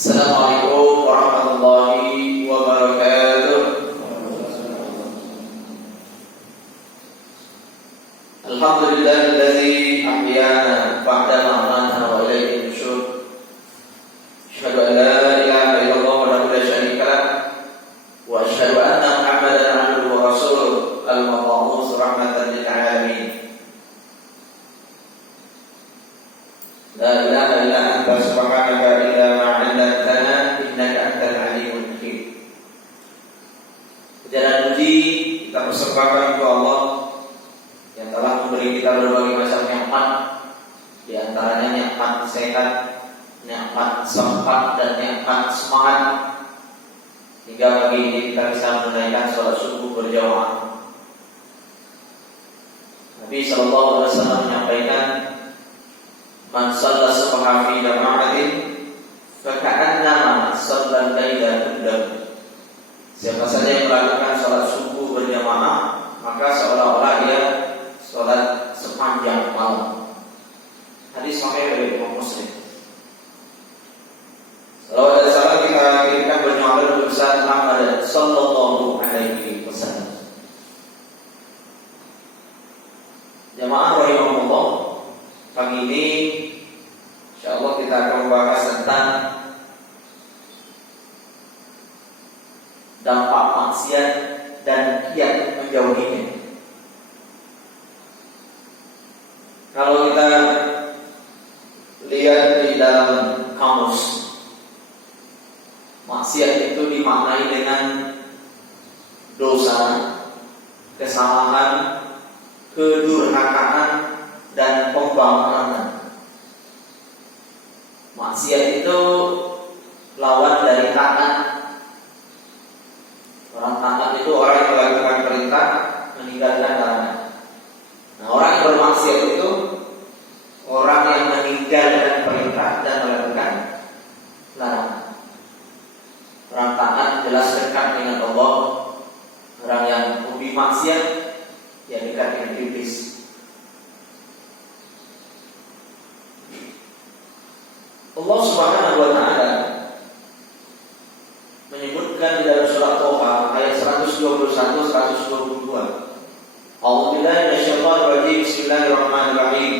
Assalamualaikum warahmatullahi wabarakatuh. Alhamdulillahilladzi ahyana ba'da ma amatana wa ilaihi nusyur. Asyhadu an la ilaha illallah wahdahu la syarika lah wa asyhadu anna Muhammadan abduhu wa rasuluh al-mab'uts rahmatan lil alamin. La ilaha illa anta subhanaka illa ma 'allamtana innaka antal alimul hakim. Puja puji kita persembahkan kepada Allah yang telah memberi kita berbagai macam nikmat, di antaranya nikmat sehat, nikmat sempat dan nikmat semangat, hingga pagi ini kita bisa menunaikan sholat subuh berjamaah. Nabi sallallahu alaihi wasallam menyampaikan, man shalla subha fi jama'atin faka'annama shalla al-laila kullahu. Siapa saja yang melakukan sholat subuh berjamaah, maka seolah-olah dia sholat sepanjang malam. Hadis sahih dari Imam Muslim. Salawat dan salam kita kirimkan bagi besar Muhammad sallallahu alaihi wasallam. Jamaah rahimahullah, pagi ini insyaallah kita akan membahas tentang dampak maksiat dan kiat menjauhinya. Kalau kita lihat di dalam kamus, maksiat itu dimaknai dengan dosa, kesalahan, kedurhakaan, dan pembangkangan. Maksiat itu lawan dari taat. Orang taat itu orang yang melakukan perintah, meninggalkan larangan. Nah, orang yang bermaksiat itu orang yang meninggalkan perintah dan melakukan larangan. Orang taat jelas dekat dengan Allah. Orang yang hobi maksiat ya dekat dengan iblis. Allah Subhanahu wa taala menyebutkan di dalam surat Toha ayat 121 122. A'udzubillahi minasyaitonir rajim. Bismillahirrahmanirrahim.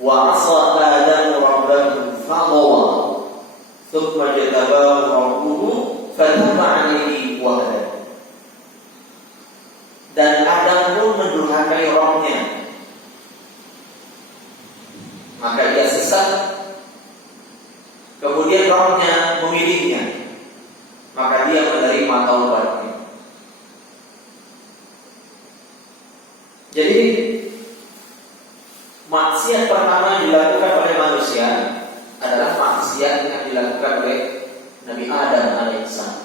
Wa 'asa Adamu rabbahu faghawa thumma jatabahu rabbuhu fataba 'alaihi wa hada. Dan Adam pun mendurhakai Rabb-Nya, maka dia sesat. Kemudian Rabb-Nya memilihnya, maka dia menerima taubatnya. Jadi maksiat pertama yang dilakukan oleh manusia adalah maksiat yang dilakukan oleh Nabi Adam alaihissalam.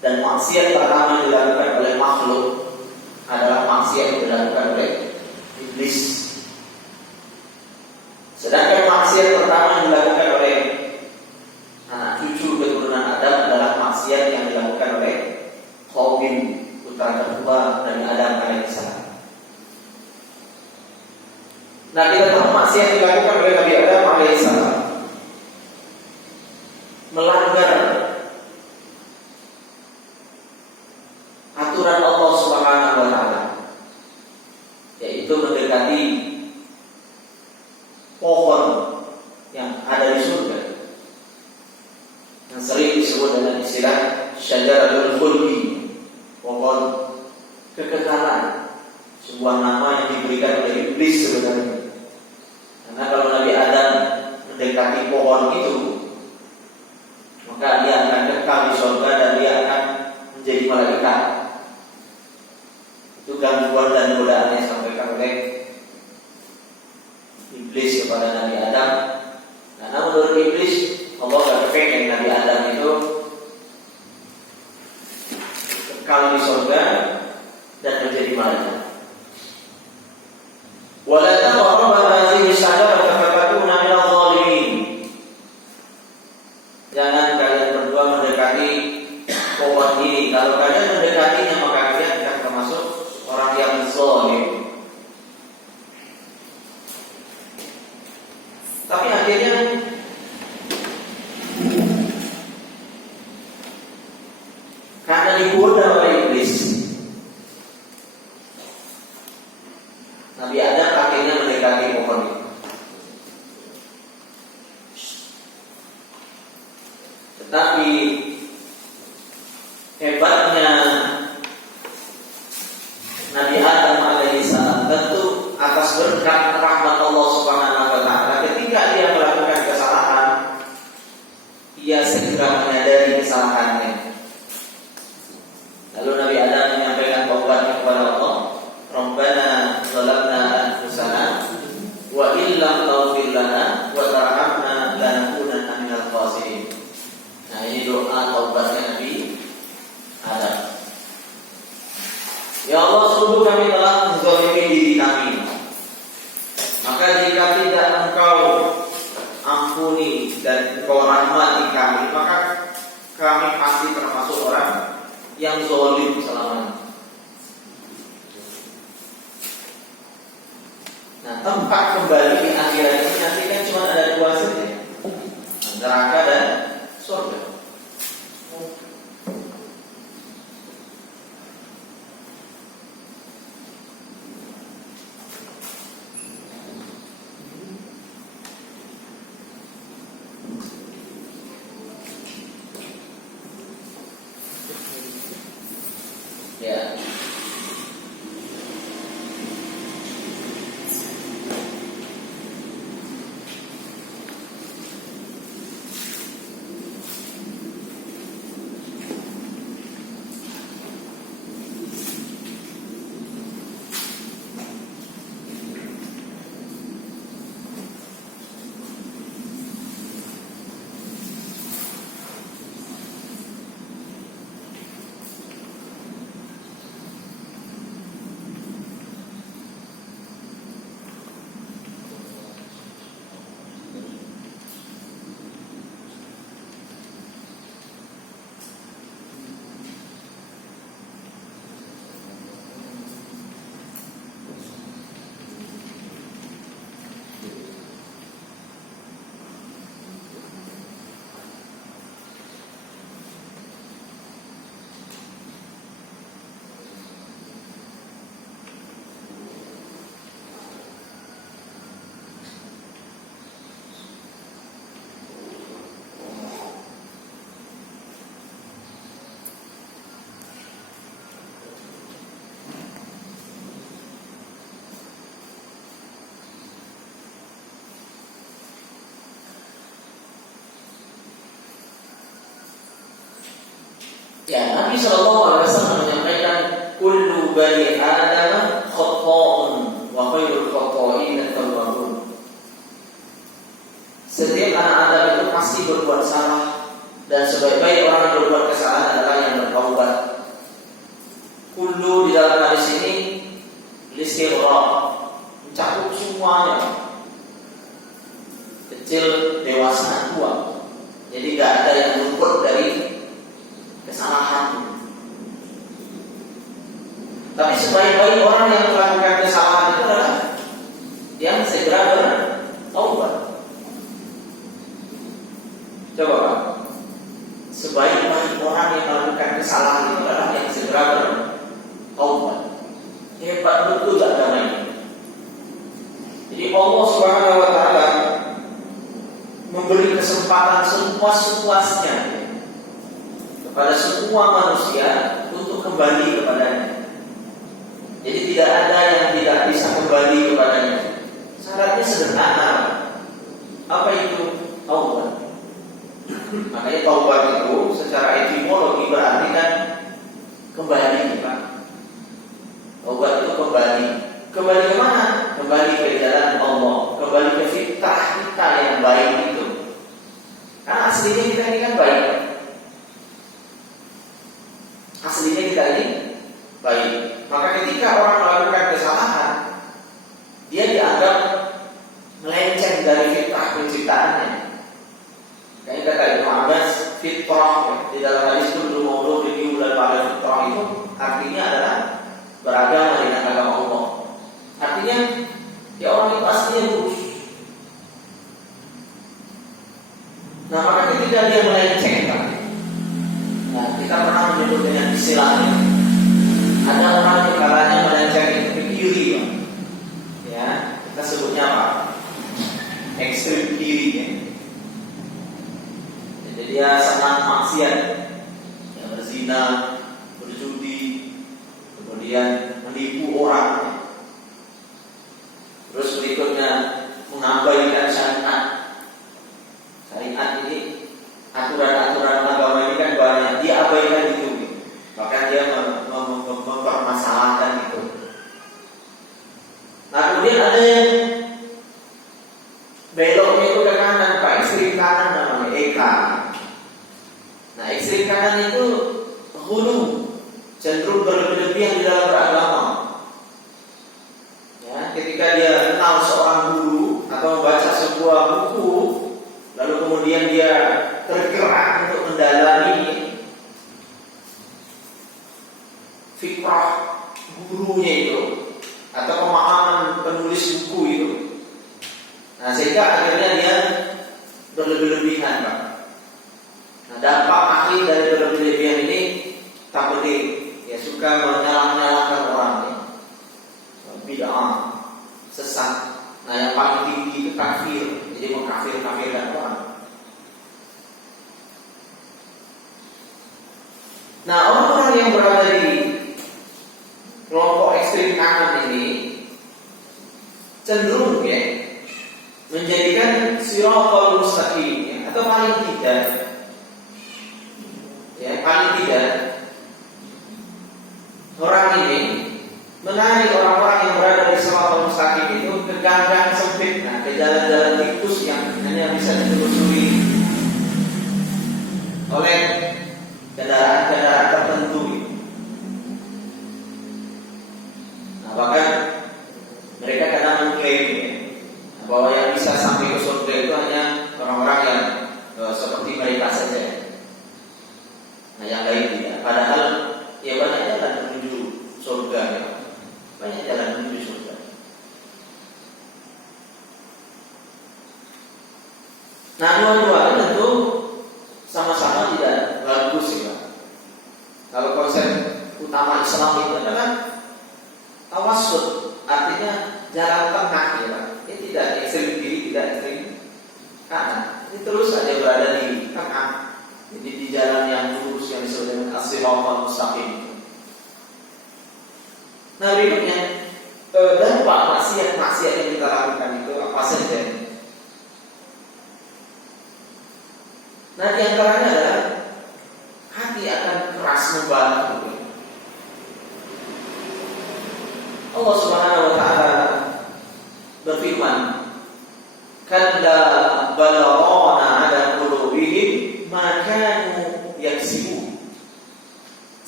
Dan maksiat pertama yang dilakukan oleh makhluk adalah maksiat yang dilakukan oleh iblis. Sedangkan maksiat pertama yang dilakukan oleh anak cucu keturunan Adam adalah maksiat yang dilakukan oleh Qabil, putra kedua Nabi Adam alaihissalam. Nah, kita tahu maksiat yang dilakukan oleh Nabi Adam alaihissalam melanggar aturan Allah Subhanahu wa taala, yaitu mendekati pohon yang ada di surga, yang sering disebut dengan istilah syajaratul khuldi, pohon kekekalan, sebuah nama yang diberikan oleh iblis sebenarnya. Karena kalau Nabi Adam mendekati pohon itu, maka dia akan kekal di surga dan dia akan menjadi malaikat. Itu gangguan dan godaan yang disampaikan oleh iblis kepada Nabi Adam. Karena menurut iblis, Allah tidak pengen Nabi Adam itu kekal di surga dan menjadi malaikat. Wala taqrabu hadhihi syajarata fatakuna minadh dhalimin. Jangan kalian berdua mendekati pohon ini. Kalau kalian mendekatinya, maka kalian akan termasuk orang yang zalim. Tapi akhirnya Nabi Adam akhirnya mendekati pohon itu. Tetapi hebatnya Nabi Adam alaihissalam tentu atas berkat rahmat Allah Subhanahu wa taala, ketika dia melakukan kesalahan, ia segera menyadari kesalahannya. Lalu Nabi Adam menyampaikan taubatnya kepada Allah, Rabbana zalamna anfusana wa illam taghfir lana wa tarhamna lanakunanna minal khasirin. Nah, ini doa taubatnya Nabi Adam. Ya Allah, sungguh kami telah menzalimi diri kami. Maka jika tidak Engkau ampuni dan Engkau rahmati kami, maka kami pasti termasuk orang yang zalim selamanya. Nah, tempat kembali di akhirat ini nanti kan cuma ada dua saja, neraka dan surga. Ya. Ya, Nabi SAW menyampaikan kullu bani Adam khata'un wa khairul khata'in at-tawwabun. Setiap anak Adam itu pasti berbuat salah, dan sebaik-baik orang yang berbuat kesalahan adalah yang bertaubat. Kullu di dalam hadis ini listighraq, mencakup semuanya, kecil, dewasa, tua. Jadi tidak ada yang luput dari kesalahan. Tapi sebaik-baik orang yang melakukan kesalahan itu adalah yang segera bertaubat. Coba Pak, sebaik-baik orang yang melakukan kesalahan itu adalah yang segera bertaubat. Hebat betul tak namanya. Jadi Allah Subhanahu wa taala memberi kesempatan sepuas-puasnya kepada semua manusia untuk kembali kepadanya. Jadi tidak ada yang tidak bisa kembali kepadanya. Syaratnya sederhana. Apa itu taubat? Makanya taubat itu secara etimologi berarti kan kembali, Pak. Taubat itu kembali. Kembali ke mana? Kembali ke jalan Allah, kembali ke fitrah kita yang baik itu. Karena aslinya kita ini kan baik. Aslinya kita ini baik. Maka ketika orang melakukan kesalahan, dia dianggap melenceng dari fitrah penciptaannya. Kayak kata Ibnu Abbas, fitrah di dalam hadis kullu mauludin yulad pada fitrah itu artinya adalah beragama dengan atau pemahaman penulis buku itu. Nah, sehingga akhirnya dia berlebih-lebihan, Pak. Nah, dampak akhir dari berlebih-lebihan ini tabligh, ya, suka menyalah-nyalahkan orang, ya. Bid'ah, sesat. Nah, yang paling tinggi itu kafir, jadi mengkafir-kafirkan orang. Nah, orang-orang yang berada di kelompok ekstrim kanan ini cenderung, ya, menjadikan siratal mustaqim, ya, atau paling tidak, orang ini menarik orang-orang yang berada di siratal mustaqim itu ke gang-gang sempit, nah, ke jalan-jalan tikus yang hanya bisa ditelusuri oleh kendaraan-kendaraan tertentu. Nah, bahkan mereka kadang mengklaim, ya, bahwa yang bisa sampai ke surga itu hanya orang-orang yang seperti mereka saja. Nah, yang lain tidak. Padahal ya banyak jalan menuju surga, ya. Banyak jalan menuju surga. Nah, dua-duanya tentu sama-sama tidak bagus, ya. Kalau konsep utama Islam itu adalah tawassut, artinya jalan tengah, ya. Ini tidak ekstrem kiri, tidak ekstrem kanan. Ini terus saja berada di tengah. Jadi di jalan yang lurus yang disebut dengan as-siratal mustaqim. Nah, berikutnya dampak maksiat yang kita lakukan itu apa saja? Nah, di antaranya adalah hati akan keras membantu. Allah Subhanahu wa taala berfirman, "Kalla balagana 'ala qulubihim ma kanu yaksibun."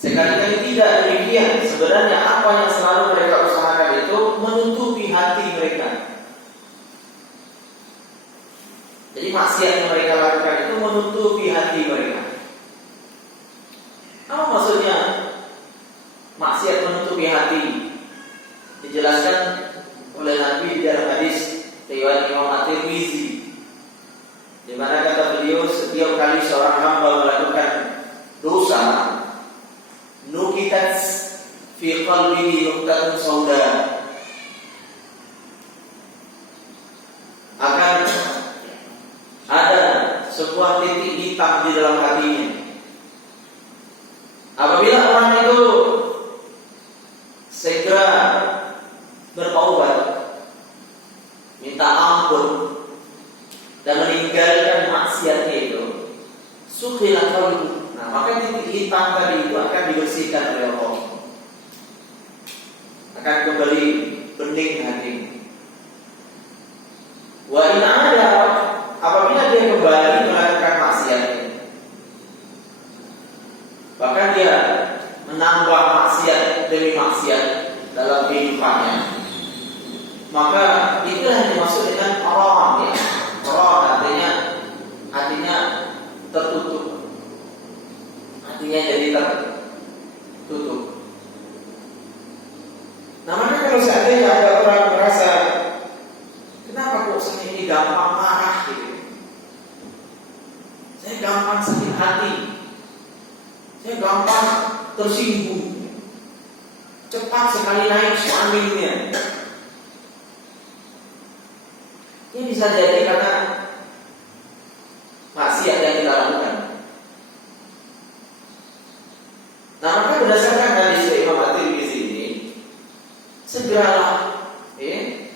Sekali-kali tidak demikian. Sebenarnya apa yang selalu mereka usahakan itu menutupi hati mereka. Jadi maksiat yang mereka lakukan itu menutupi hati mereka. Apa maksudnya maksiat menutupi hati? Dijelaskan oleh Nabi di dalam hadis riwayat Imam At-Tirmizi, di mana kata beliau, setiap kali seorang hamba melakukan dosa, nukitat fi qalbihi nuqtatun sauda, akan ada sebuah titik hitam di dalam hatinya. Apabila orang itu segera bertaubat, minta ampun dan meninggalkan maksiatnya itu, sukhilah qalbu. Nah, maka titik hitam tadi itu akan dibersihkan oleh Allah, akan kembali bening hati. Wa in ada, apabila dia kembali melakukan maksiatnya, bahkan dia menambah maksiat demi maksiat dalam kehidupannya, maka itulah yang dimaksud dengan haram, ya. Haram artinya tertutup, artinya jadi tertutup. Nah, maka kalau seandainya ada orang merasa, kenapa kok saya ini gampang marah gitu, saya gampang sakit hati, saya gampang tersinggung, cepat sekali naik suaminya. Ini bisa jadi karena maksiat yang kita lakukan. Nah, maka berdasarkan hadis Imam At-Tirmizi ini, segeralah, ya,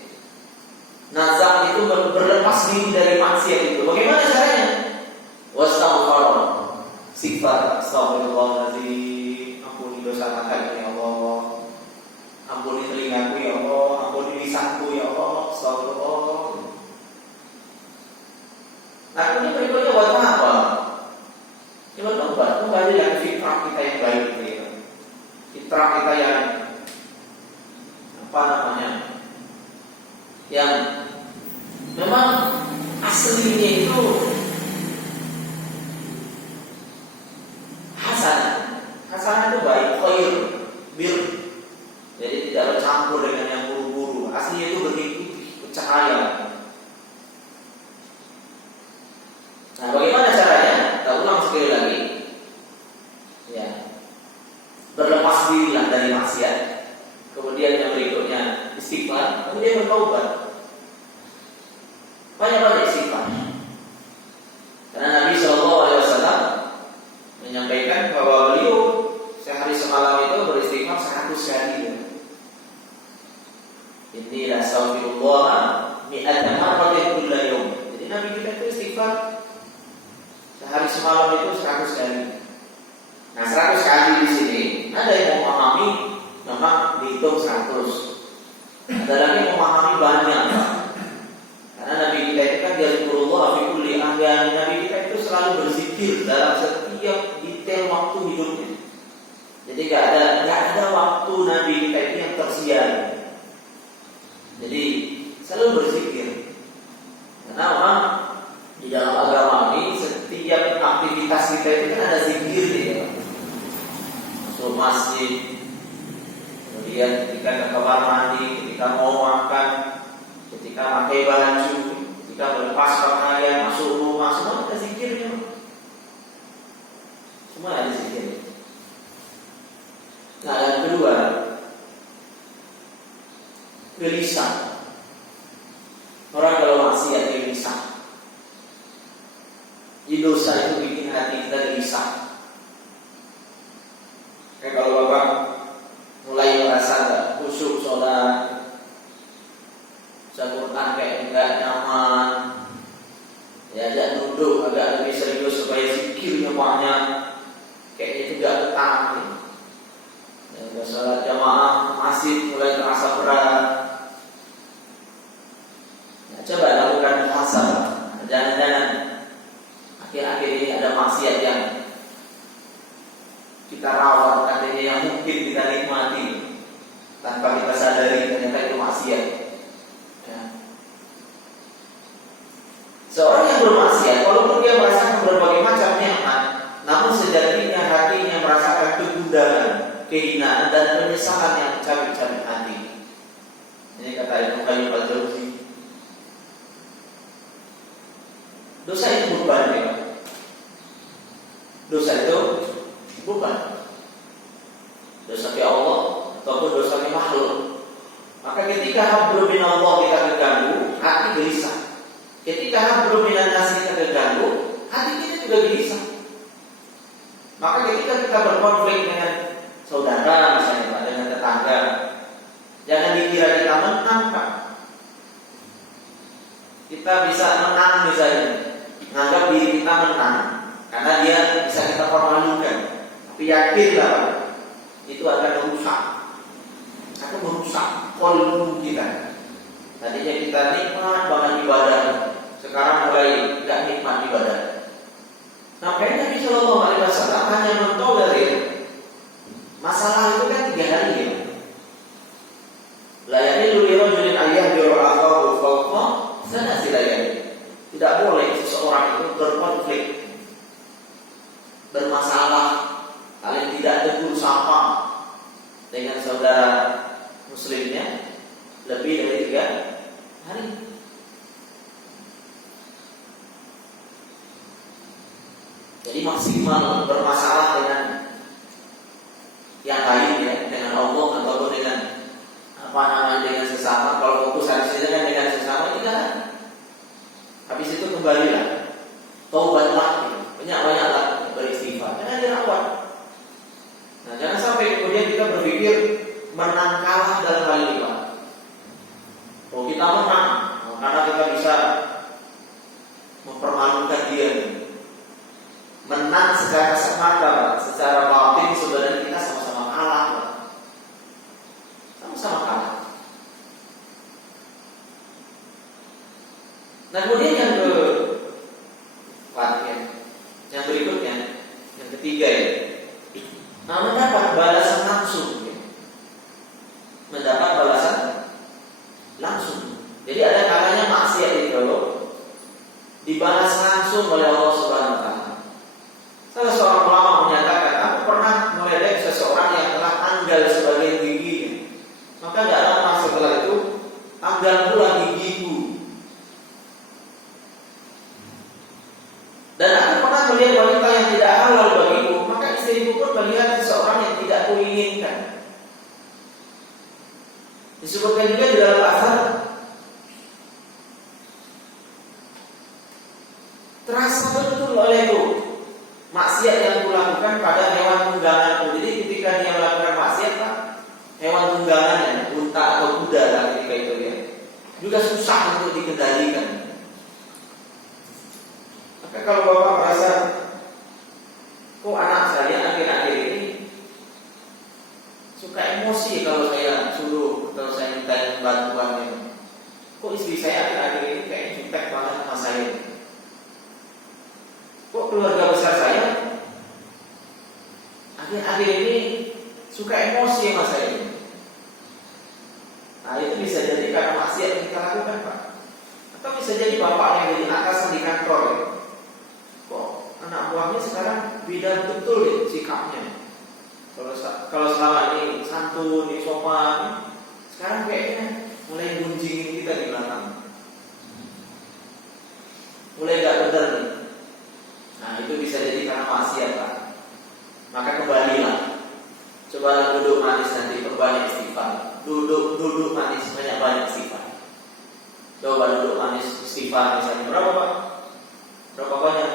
nazar itu berlepas diri dari maksiat itu. Bagaimana caranya? Wastaghfar, istighfar, astagfirullahaladzim, ampuni dosa mataku ya Allah, ampuni telingaku ya Allah, ampuni lisanku ya Allah, astagfirullah. Nah, ini berikutnya buat apa? Ya buat kembali lagi fitrah kita yang baik, ya. Fitrah kita yang yang memang aslinya itu hasanah itu baik, khair, bir. Jadi tidak bercampur dengan yang buruk. istighfar, kemudian bertaubat. Banyak-banyak istighfar. Karena Nabi SAW menyampaikan bahwa beliau sehari semalam itu beristighfar 100 kali. Inni la astaghfirullah mi'atan marratin kulla yawm. Jadi Nabi kita itu istighfar sehari semalam itu 100 kali. Nah, 100 kali di sini ada yang memahami memang dihitung 100. Ada lagi yang memahami banyak. Karena Nabi kita itu kan yazkurullah fi kulli ahyan. Nabi kita itu selalu berzikir dalam setiap detail waktu hidupnya. Jadi enggak ada waktu Nabi kita itu yang tersiar. Jadi selalu berzikir. Karena memang di dalam agama ini setiap aktivitas kita itu kan ada zikirnya ya. Masuk masjid, kemudian ketika ke kamar mandi, ketika mau makan, ketika pakai baju, ketika melepas pakaian, masuk rumah, semua ada zikirnya. Semua ada zikirnya. Nah, yang kedua, gelisah. Orang kalau maksiat gelisah. Di dosa itu bikin hati kita gelisah. Kayak kalau Bapak mulai merasa enggak khusyuk sholat, Quran kayak enggak nyaman, ya ajak duduk agak lebih serius supaya zikirnya banyak, kayaknya itu enggak betah. Ya, sholat jamaah masih mulai terasa berat. Ya, coba lakukan muhasabah. Jangan-jangan akhir-akhir ini ada maksiat yang kita rawat, artinya yang mungkin kita nikmati tanpa kita sadari ternyata itu maksiat. Ya. Seorang yang bermaksiat, walaupun dia merasakan berbagai macam nikmat, namun sejatinya hatinya merasakan kegundahan, kehinaan dan penyesalan yang mencabik-cabik hati. Ini kata Ibnu Qayyim al-Jauziyah. Dosa itu beban ya. Dosa itu beban. Dosa ke Allah ataupun dosa ke makhluk. Maka ketika hablum min Allah kita terganggu, hati gelisah. Ketika hablum minan nas kita terganggu, hati kita juga gelisah. Maka ketika kita berkonflik dengan saudara misalnya, dengan tetangga, jangan dikira kita menang, Pak. Kita bisa menang misalnya, menganggap diri kita menang karena dia bisa kita permalukan. Tapi yakinlah, Pak, itu akan merusak kolbu kita. Tadinya kita nikmat banget ibadah, sekarang mulai tidak nikmat ibadah. Makanya Nabi Shallallahu Alaihi Wasallam hanya mentolerir masalah itu kan 3 hari ya. Layaknya lirajulin ayyahdiru akhahu fawqa sanati layali. Tidak boleh seseorang itu berkonflik, bermasalah, paling tidak tegur sapa dengan saudara muslimnya lebih dari 3 hari. Jadi maksimal bermasalah dengan yang lain ya, dengan Allah ataupun dengan dengan sesama. Kalau fokus harusnya kan dengan sesama tidak. Habis itu kembalilah, taubatlah, banyak-banyaklah beristighfar, jangan dirawat. Nah, jangan sampai kemudian kita berpikir menang kalah dalam hal ini, Pak. Oh, kita menang karena kita bisa mempermalukan dia. Menang secara semata, secara batin sebenarnya kita sama-sama kalah, Pak. Sama-sama kalah. Nah, kemudian yang yang berikutnya, yang ketiga ya, mendapat balasan langsung ya. Mendapat balasan langsung. Jadi ada kalanya maksiat itu dibalas langsung oleh Allah Subhanahu wa taala. Salah seorang ulama menyatakan, aku pernah meledek seseorang yang telah tanggal sebagai giginya. Maka tidak lama setelah itu tanggal pula gigiku. Dan aku pernah melihat wanita yang tidak halal bagiku, maka istriku pun melihat seseorang yang tidak kuinginkan. Disebutkan juga di dalam asar terasa betul olehku maksiat yang kulakukan pada hewan tungganganku. Jadi ketika dia melakukan maksiat, Pak, hewan tunggangannya, unta atau kuda lah ketika itu ya, juga susah untuk dikendalikan. Maka kalau Bapak merasa kok anak saya akhir-akhir ini suka emosi kalau saya suruh atau saya minta bantuan ini, kok istri saya akhir-akhir ini kayak jutek banget sama saya, kok keluarga besar saya akhir-akhir ini suka emosi sama saya. Nah, itu bisa jadi karena maksiat yang kita lakukan, Pak. Atau bisa jadi bapak yang jadi atasan di kantor ya. Kok anak buahnya sekarang beda betul ya sikapnya. Kalau selama ini santun, sopan, sekarang kayaknya mulai gunjingin kita di belakang. Mulai gak benar nih. Nah, itu bisa jadi karena maksiat, Pak. Maka kembalilah. Coba duduk manis nanti, perbanyak istighfar. Duduk manis, banyak istighfar. Coba duduk manis istighfar misalnya berapa, Pak? Berapa banyak?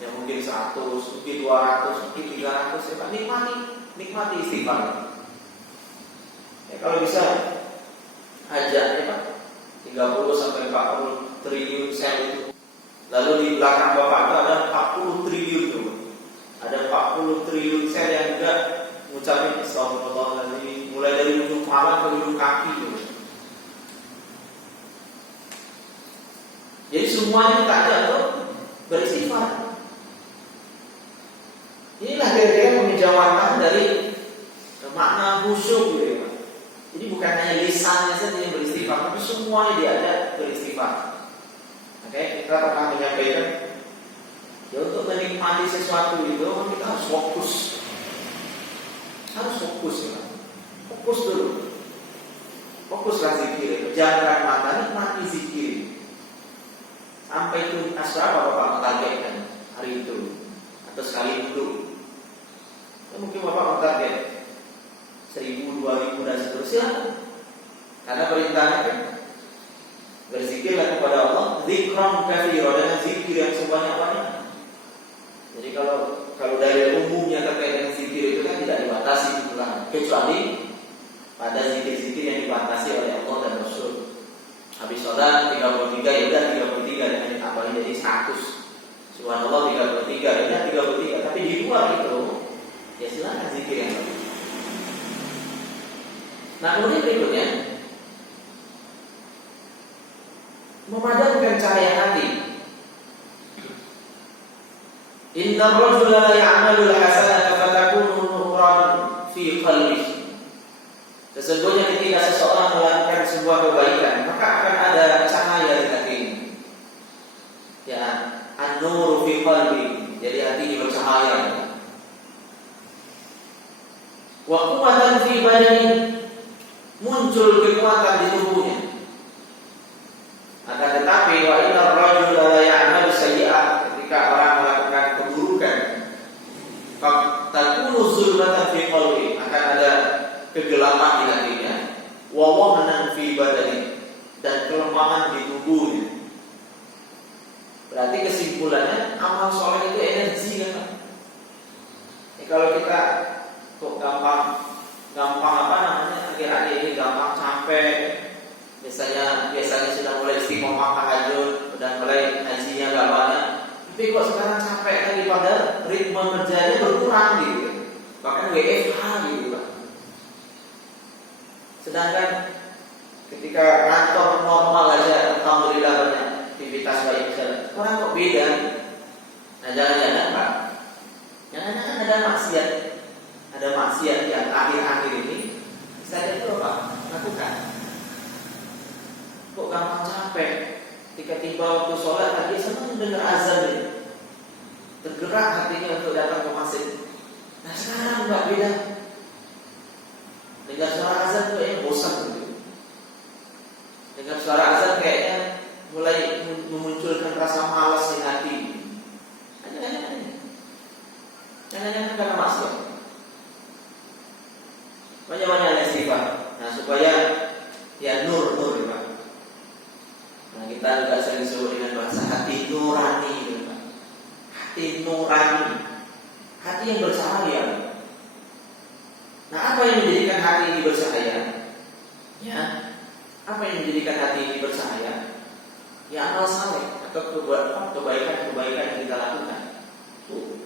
Ya mungkin 100, mungkin 200, mungkin 300 ya, Pak. Nikmati istighfar. Ya, kalau bisa ajak ya, Pak. 30 sampai 40 triliun sel itu. Lalu di belakang Bapak itu ada 40 triliun tuh. Ada 40 triliun sel yang juga mengucapkan astagfirullahaladzim, mulai dari ujung kepala ke ujung kaki tuh. Jadi semuanya kita ajak untuk beristighfar. Inilah kira-kira penjawatan dari makna khusyuk gitu ya, Pak. Jadi bukan hanya lisannya saja yang beristighfar, tapi semuanya diajak beristighfar. Oke, kita pernah menyampaikan ya, untuk menikmati sesuatu itu kita harus fokus. Harus fokus ya. Fokus dulu. Fokuslah zikir. Jangan mata, nikmati zikir. Sampai itu asal Bapak mentargetkan hari itu atau sekali dulu. Ya, mungkin Bapak mentarget 1000, 2000 dan seterusnya. Karena perintahnya kan berzikirlah kepada Allah, zikran katsira, dengan zikir yang sebanyak-banyak. Jadi kalau dari umumnya terkait dengan zikir itu kan tidak dibatasi jumlah, kecuali pada zikir-zikir yang dibatasi oleh Allah dan Rasul. Habis sholat 33 ya udah 33 dengan ditambahin jadi 100. Subhanallah 33 ya udah 33. Tapi di luar itu ya silakan zikir yang lain. Nah, kemudian berikutnya memadamkan cahaya hati. Inna rajula la ya'malu al-hasanata fatakunu nuran fi qalbihi. Sesungguhnya ketika seseorang melakukan sebuah kebaikan, maka akan ada cahaya di hati ini. Ya, an-nur fi qalbi. Jadi hati ini bercahaya. Wa quwwatan fi badani, muncul kekuatan di tubuhnya. Akan tetapi wa inna rajula la ya'malu sayyi'at, ketika orang melakukan keburukan, takunu zulmatan fi qalbi, akan ada kegelapan di hatinya, wa wahnan fi badani, dan kelemahan di tubuhnya. Berarti kesimpulannya amal soleh itu energi kan? Kalau kita kok gampang apa namanya, akhir-akhir ini gampang capek. Biasanya sudah mulai istiqomah tahajud, sudah mulai hajinya gak banyak, tapi kok sekarang capek lagi, pada ritme kerjanya berkurang gitu, bahkan WFH gitu, Pak. Sedangkan ketika kantor normal aja alhamdulillah banyak aktivitas baik jalan, sekarang kok beda. Nah, jangan-jangan Pak, jangan-jangan ada maksiat yang akhir-akhir ini saya itu Pak lakukan. Kok gampang capek, ketika tiba waktu sholat tadi senang dengar azan ini, tergerak hatinya untuk datang ke masjid. Nah sekarang Mbak beda, dengar suara azan tuh kayaknya bosan gitu. Dengar suara azan kayaknya mulai memunculkan rasa malas di hati. Jangan-jangan karena maksiat. Banyak-banyak istighfar. Nah, supaya Ya nur ya Pak. Nah kita juga sering sebut dengan bahasa hati nurani ya Pak. Hati nurani, hati yang bercahaya. Nah apa yang menjadikan hati ini bercahaya? Ya, apa yang menjadikan hati ini bercahaya? Ya amal saleh atau kebaikan yang kita lakukan. Tuh.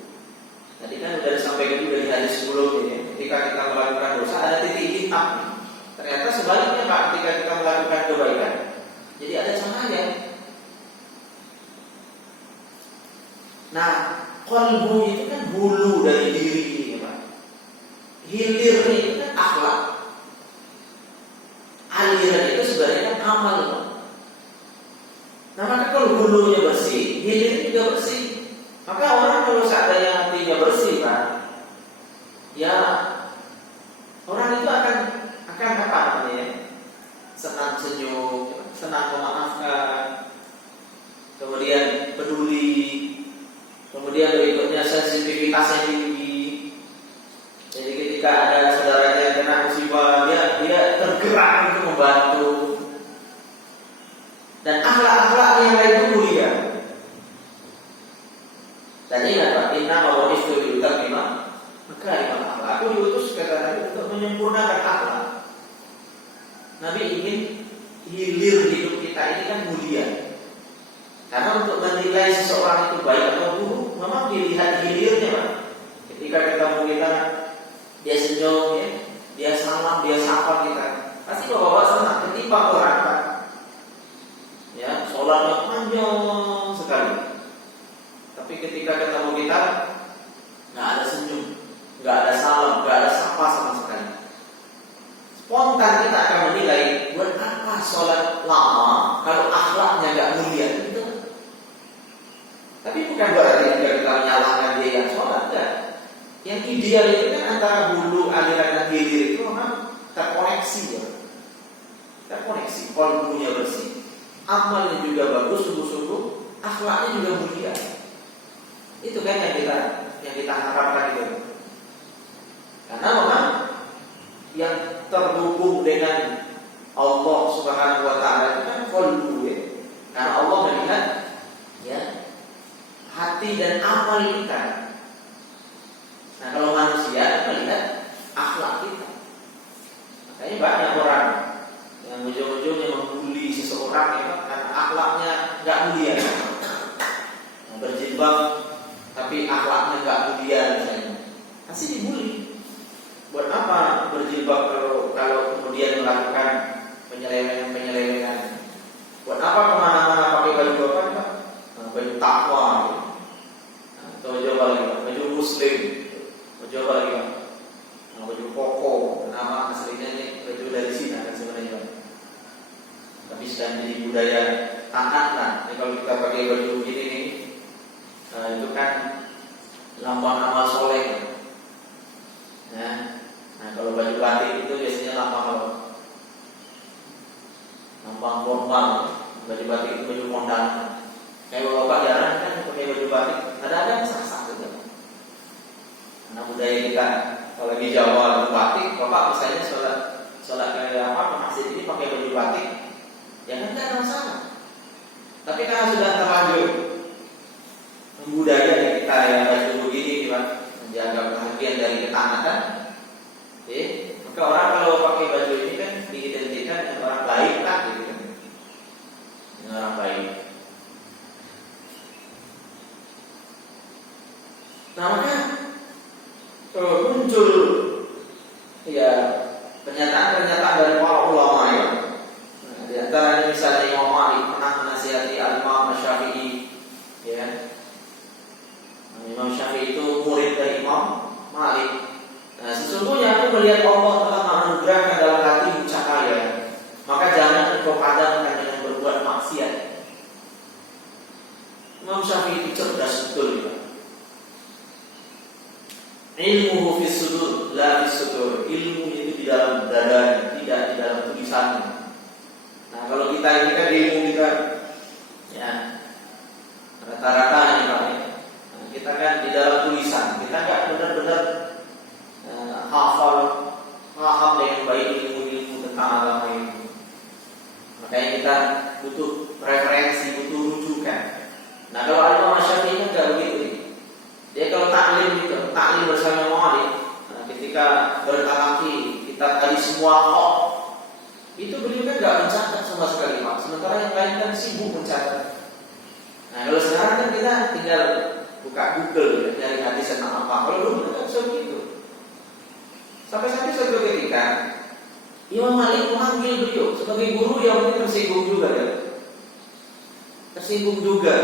Tadi kan sudah disampaikan juga di hadis sebelumnya, ketika kita melakukan dosa ada titik hitam. Ternyata sebaliknya Pak, ketika kita melakukan kebaikan, jadi ada cahaya. Nah, qalbu itu kan hulu dari diri ya Pak. Hilirnya itu kan akhlak. Aliran itu sebenarnya kan amal Pak. Nah maka kalau hulunya bersih, hilirnya juga bersih. Maka orang kalau seandainya hatinya bersih Pak, ya orang itu akan apa namanya? Senang senyum, senang memaafkan, kemudian peduli, kemudian berikutnya sensitivitasnya tinggi. Jadi ketika ada saudaranya yang kena musibah, dia tergerak untuk membantu. Dan akhlak-akhlak yang lain itu mulia. Dan ingat Pak, inna wa istu yutamima makarim al-akhlak. Aku diutus kata Nabi untuk menyempurnakan akhlak. Nabi ingin hilir hidup kita ini kan mulia. Karena untuk menilai seseorang itu baik atau buruk, memang dilihat hilirnya Pak. Ketika kita melihat dia senyum, ya, dia salam, dia sapa kita, pasti bapak-bapak senang. Ketimbang orang Pak, ya, sholatnya panjang sekali, tapi ketika ketemu kita nggak ada senyum, nggak ada salam, nggak ada sapa sama sekali. Spontan kita akan menilai, buat apa sholat lama kalau akhlaknya nggak mulia gitu. Tapi bukan berarti kita menyalahkan dia yang sholat, enggak. Yang ideal itu kan antara hulu, aliran dan hilir itu memang terkoneksi ya. Terkoneksi, qalbunya bersih, amalnya juga bagus, sungguh-sungguh, akhlaknya juga mulia. Itu kan yang kita harapkan itu. Karena memang yang terhubung dengan Allah Subhanahu wa taala itu kan qalbu ya. Karena Allah melihat ya hati dan amal kita. Nah, kalau manusia melihat akhlak kita. Makanya banyak orang yang ujung-ujungnya membuli seseorang ya, karena akhlaknya nggak mulia. Nah, berjilbab tapi akhlaknya nggak mulia misalnya, pasti dibully. Buat apa berjilbab kalau kemudian melakukan penyelewengan? Buat apa kemana-mana pakai baju apa? Baju takwa, atau coba lagi baju muslim, coba lagi baju koko, nama aslinya nih baju dari Cina kan sebenarnya. Tapi sudah jadi budaya taat lah. Jadi kalau kita pakai baju begini nih, itu kan lambang amal soleh. Nah, kalau baju batik itu biasanya lambang formal. Baju batik itu baju kondangan. Kayak bapak jarang kan pakai baju batik, ada sah-sah juga. Karena budaya kita, kalau di Jawa batik, bapak misalnya sholat kayak apa ke masjid ini pakai baju batik, ya kan tidak ada masalah. Tapi karena sudah terlanjur budaya di kita yang baju begini, Pak, menjaga bahagian dari ketaatan, maka orang kalau pakai baju ini kan diidentikan dengan orang baik lah, gitu kan, dengan orang baik. Nah maka muncul ya pernyataan-pernyataan dari para ulama ya. Nah, di antaranya misalnya Imam Malik pernah menasihati Al-Imam Syafi'i, ya. Imam Syafi'i itu murid dari Imam Malik. Nah, sesungguhnya aku melihat Allah telah menganugerahkan dalam hatimu cahaya, maka jangan engkau padamkan dengan berbuat maksiat. Imam Syafi'i itu cerdas betul ya. Ilmu fis sudur, la fis sudur. Ilmu itu di dalam dada, tidak di dalam tulisannya. Nah, kalau kita ini kan ilmu kita, ya rata-rata ini Pak. Nah, kita kan di dalam tulisan, kita nggak benar-benar paham dengan baik ilmu-ilmu tentang agama ini. Makanya kita butuh referensi, butuh rujukan. Nah kalau Imam Syafi'i kan nggak begitu. Dia kalau taklim gitu, taklim bersama mu'alif, ketika bertalaki kita tadi semua kok, itu beliau kan nggak mencatat sama sekali Pak. Sementara yang lain kan sibuk mencatat. Nah kalau sekarang kan kita tinggal buka Google dari hadis tentang apa. Kalau dulu kan bisa begitu. Sampai suatu ketika Imam Malik memanggil beliau sebagai guru yang mungkin tersinggung juga ya. Tersinggung juga.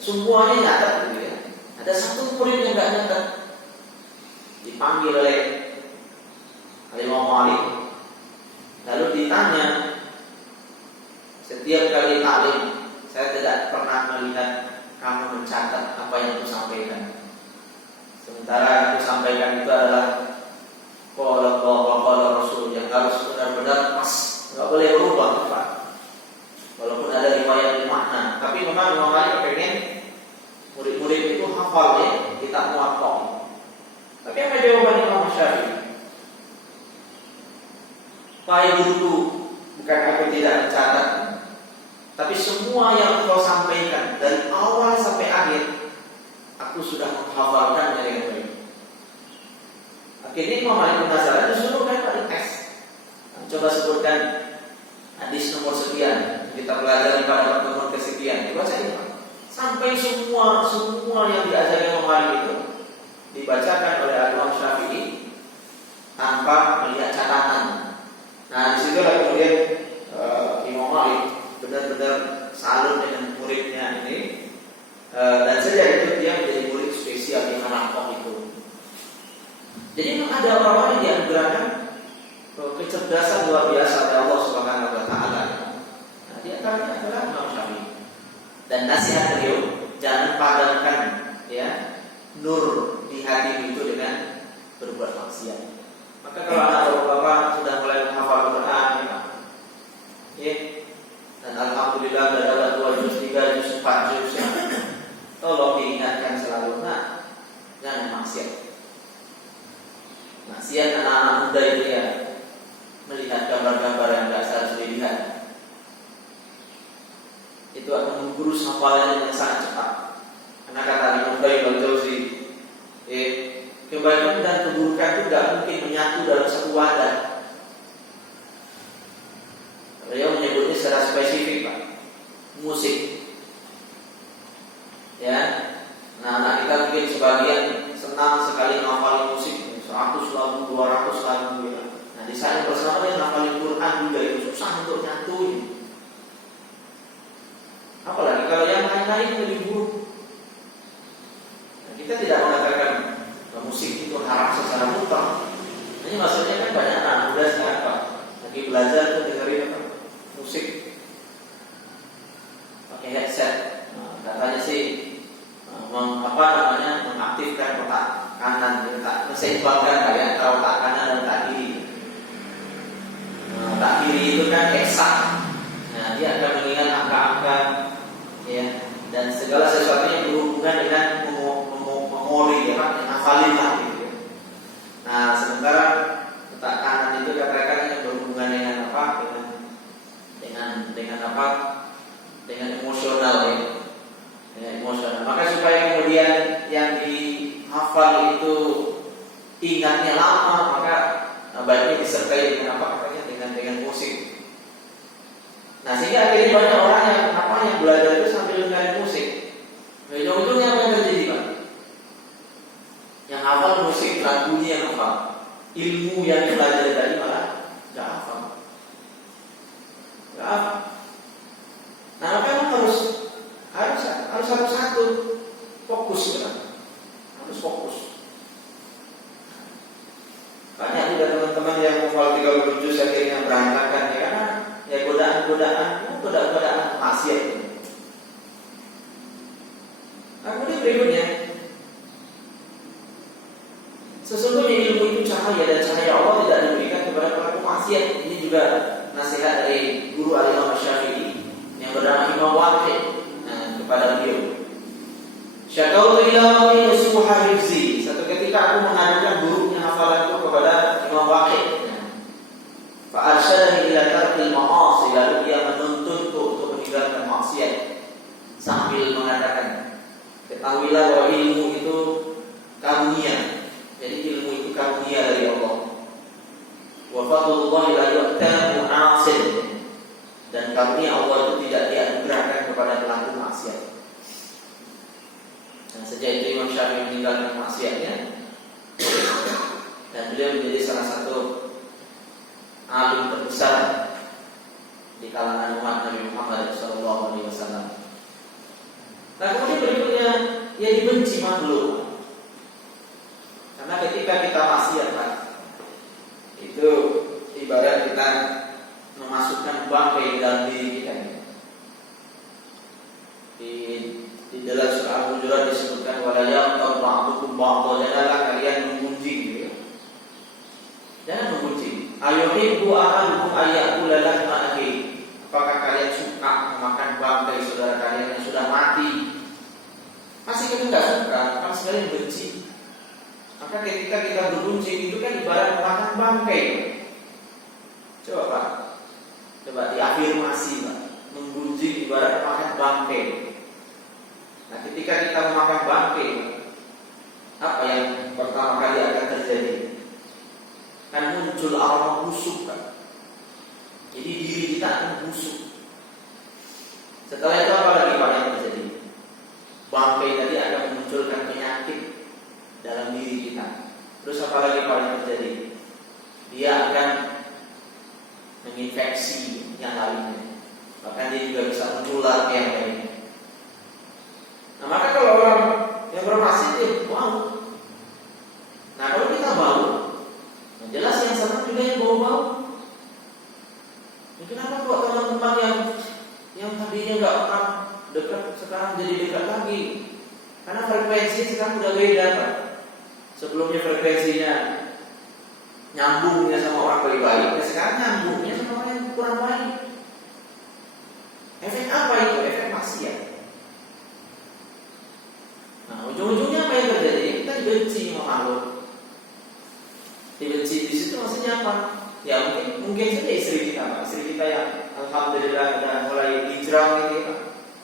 Semuanya nyatat gitu ya. Ada satu murid yang nggak nyatat. Dipanggil oleh Imam Malik. Lalu ditanya, setiap kali taklim saya tidak pernah melihat kamu mencatat apa yang aku sampaikan. Sementara yang aku sampaikan itu adalah qala Allah wa qala Rasul yang harus benar-benar pas, nggak boleh berubah Pak. Walaupun ada riwayat makna, tapi memang Imam Malik pengen murid-murid itu hafal ya, kita muwaffaq. Tapi apa jawaban Imam Syafi'i? Wahai guruku, bukan aku tidak mencatat, tapi semua yang kau sampaikan dari awal sampai akhir, aku sudah menghafalkan dengan baik. Akhirnya Imam Malik penasaran, disuruh kan Pak dites. Coba sebutkan hadis nomor sekian, kita pelajari pada pertemuan kesekian. Dibaca ini Pak. Sampai semua yang diajarkan Imam Malik itu dibacakan oleh Imam Syafi'i tanpa melihat catatan. Nah disitulah kemudian Imam Malik benar-benar salut dengan muridnya ini, dan sejak itu dia menjadi murid spesial di Hanafah itu. Jadi memang ada orang-orang yang dianugerahkan kecerdasan luar biasa oleh Allah Subhanahu wa taala. Nah, di antaranya adalah Imam Syafi'i. Dan nasihat beliau, jangan padankan ya nur di hati itu dengan berbuat maksiat. Maka kalau anak bapak sudah mulai menghafal Quran ya, dan alhamdulillah sudah dapat 2 juz, 3 juz, 4 juz ya, tolong diingatkan selalu, nah jangan maksiat. Maksiat anak-anak muda itu ya melihat gambar-gambar yang tidak seharusnya dilihat. Itu akan menggurus hafalan yang sangat cepat. Karena kata Imam Qayyim al-Jauzi, kebaikan dan keburukan itu tidak mungkin menyatu dalam satu wadah. Beliau menyebutnya secara spesifik Pak, musik. Ya, nah anak kita mungkin sebagian senang sekali menghafal musik, 100 lagu, 200 lagu ya. Nah di sana bersama dia menghafal Quran juga itu susah untuk nyatuin. Apalagi kalau yang lain-lain lebih buruk. Nah, kita tidak mengatakan musik itu haram secara mutlak. Ini maksudnya kan banyak anak muda sekarang Pak lagi belajar tuh dengerin musik pakai headset. Nah, katanya sih mengaktifkan otak kanan, menseimbangkan kayak antara otak kanan dan otak kiri. Nah, otak kiri itu kan eksak. Nah, dia akan mengingat angka-angka ya, dan segala sesuatu yang berhubungan dengan memori ya Pak, hafalin lah gitu. Nah, sementara otak kanan itu katakan yang berhubungan dengan apa? Dengan apa? Dengan emosional ya. Dengan emosional. Maka supaya kemudian yang dihafal itu ingatnya lama, maka baiknya disertai dengan apa? Dengan musik. Nah, sehingga akhirnya banyak orang yang belajar itu sambil dengerin musik. Nah, ujung-ujungnya apa yang terjadi Pak? Yang hafal musik, lagunya yang hafal, ilmu yang dipelajari tadi malah nggak hafal. Nah, maka harus satu fokus kan? Harus fokus. Banyak juga teman-teman yang menghafal 30 juz akhirnya berantakan ya, karena ya godaan maksiat. Nah, kemudian berikutnya, sesungguhnya ilmu itu cahaya, dan cahaya Allah tidak diberikan kepada pelaku maksiat. Ini juga nasihat dari guru Imam Syafi'i yang bernama Imam Waqid kepada beliau. Syakautu ila rabbi suha hifzi. Satu ketika aku mengadukan buruknya hafalanku kepada Imam Waqid. Fa arsyadani ila tarkil ma'asi, lalu dia menuntut maksiat sambil mengatakan, ketahuilah bahwa ilmu itu karunia. Jadi ilmu itu karunia dari Allah. Wa fadlullahi la yu'tahu 'asin. Dan karunia Allah itu tidak dianugerahkan kepada pelaku maksiat. Dan sejak itu Imam Syafi'i meninggalkan maksiatnya, dan beliau menjadi salah satu alim terbesar di kalangan umat Nabi Muhammad SAW. Nah, kemudian berikutnya, ia dibenci makhluk. Karena ketika kita maksiat, Pak, itu ibarat kita memasukkan bangkai dalam diri kita. Di dalam surah Al-Hujurat disebutkan wala yaqtab ba'dukum ba'dha, janganlah kalian menggunjing, gitu ya. Jangan menggunjing. Ayuhibbu ahadukum ayyakula lahma akhihi. Apakah kalian suka memakan bangkai saudara kalian yang sudah mati? Pasti kita tidak suka, kan sekali benci. Maka ketika kita bergunjing itu kan ibarat memakan bangkai. Coba Pak, coba diafirmasi Pak. Menggunjing ibarat memakan bangkai. Nah, ketika kita memakan bangkai, apa yang pertama kali akan terjadi? Kan muncul aroma busuk Pak. Jadi diri kita akan busuk. Setelah itu apa lagi Pak yang terjadi? Bangkai tadi akan memunculkan penyakit dalam diri kita. Terus apa lagi Pak yang terjadi? Dia akan menginfeksi yang lainnya. Bahkan dia juga bisa menular ke yang lainnya. Nah, maka kalau orang yang bermaksiat dia mau. Nah, kalau kita bau, jelas yang sama juga yang bau-bau. Kenapa kok teman-teman yang tadinya nggak pernah dekat sekarang jadi dekat lagi? Karena frekuensi sekarang udah beda Pak. Sebelumnya frekuensinya nyambungnya sama orang baik-baik, sekarang nyambungnya sama orang yang kurang baik. Efek apa itu? Efek maksiat. Nah, ujung-ujungnya apa yang terjadi? Kita dibenci sama makhluk. Dibenci di situ maksudnya apa? Ya mungkin saja istri kita, Pak. Istri kita yang alhamdulillah udah mulai hijrah gitu ya, Pak.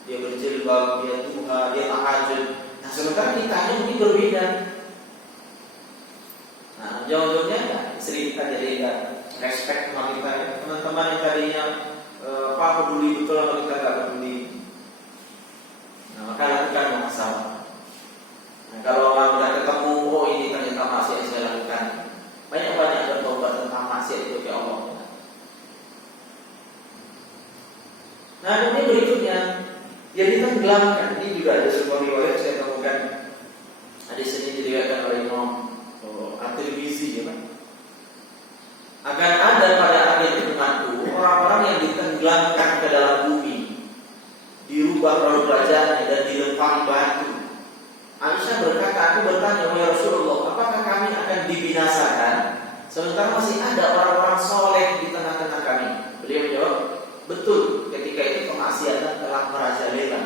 Dia berjilbab, dia duha, dia tahajud. Nah, sementara kitanya mungkin berbeda. Nah, ujung-ujungnya ya, istri kita jadi enggak respect sama kita. Teman-teman yang tadinya peduli betul sama kita enggak peduli. Nah, maka lakukan masalah. Nah, kalau orang udah ketemu, oh ini ternyata masih yang saya lakukan, banyak-banyak bertobat tentang maksiat itu ke Allah. Nah, kemudian berikutnya, dia ditenggelamkan. Ini juga ada sebuah riwayat saya temukan. Hadis ini diriwayatkan oleh Imam At-Tirmizi, ya Pak. Agar ada pada akhir umatku orang-orang yang ditenggelamkan ke dalam bumi, dirubah rambut wajahnya dan dilempari batu. Aisyah berkata, aku bertanya, ya Rasulullah, apakah kami akan dibinasakan sementara masih ada orang-orang soleh di tengah-tengah kami? Beliau menjawab, betul, ketika itu kemaksiatan telah merajalela.